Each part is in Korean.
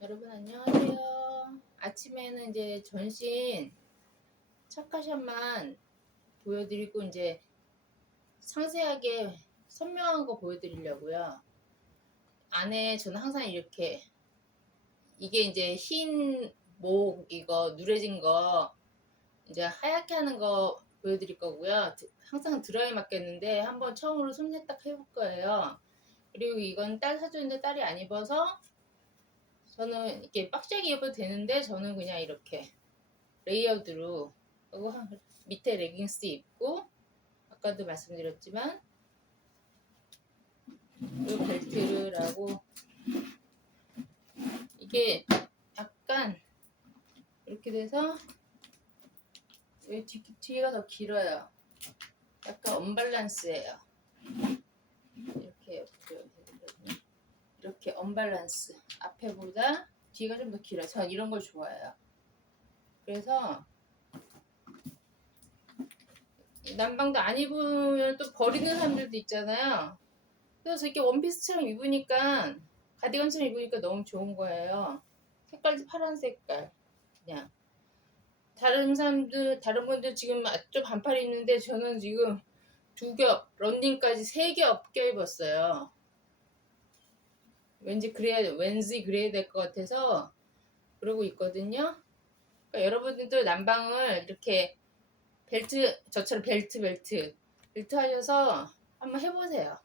여러분 안녕하세요. 아침에는 이제 전신 차카샷만 보여드리고 이제 상세하게 선명한 거 보여드리려고요. 안에 저는 항상 이렇게 이게 이제 흰 목 이거 누래진 거 이제 하얗게 하는 거 보여드릴 거고요. 드- 항상 드라이 맞겠는데 한번 처음으로 손 세탁 해볼 거예요. 그리고 이건 딸 사줬는데 딸이 안 입어서 저는 이렇게 빡세게 입어도 되는데 저는 그냥 이렇게 레이어드로 밑에 레깅스 입고 아까도 말씀드렸지만 이 벨트를 하고 이게 약간 이렇게 돼서 여기 뒤, 뒤가 더 길어요. 약간 언밸런스예요. 이렇게. 이렇게 언밸런스 앞에보다 뒤가 좀 더 길어요. 전 이런 걸 좋아해요. 그래서 난방도 안 입으면 또 버리는 사람들도 있잖아요. 그래서 이렇게 원피스처럼 입으니까 가디건처럼 입으니까 너무 좋은 거예요. 색깔도 파란 색깔 그냥 다른 사람들 다른 분들 지금 아, 좀 반팔 입는데 저는 지금 두 겹 런닝까지 세 겹 껴 입었어요. 왠지 그래야 왠지 그래야 될 것 같아서 그러고 있거든요. 그러니까 여러분들도 난방을 이렇게 벨트 저처럼 벨트 벨트 벨트 하셔서 한번 해보세요.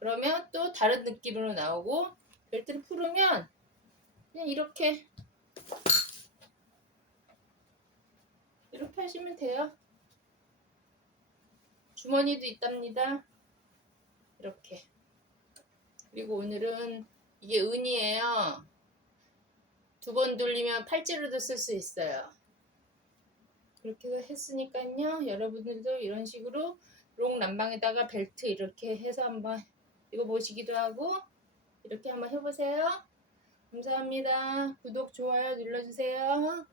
그러면 또 다른 느낌으로 나오고 벨트를 풀으면 그냥 이렇게 이렇게 하시면 돼요. 주머니도 있답니다. 이렇게. 그리고 오늘은 이게 은이에요. 두 번 돌리면 팔찌로도 쓸 수 있어요. 그렇게 했으니까요. 여러분들도 이런 식으로 롱 난방에다가 벨트 이렇게 해서 한번 이거 보시기도 하고 이렇게 한번 해보세요. 감사합니다. 구독, 좋아요 눌러주세요.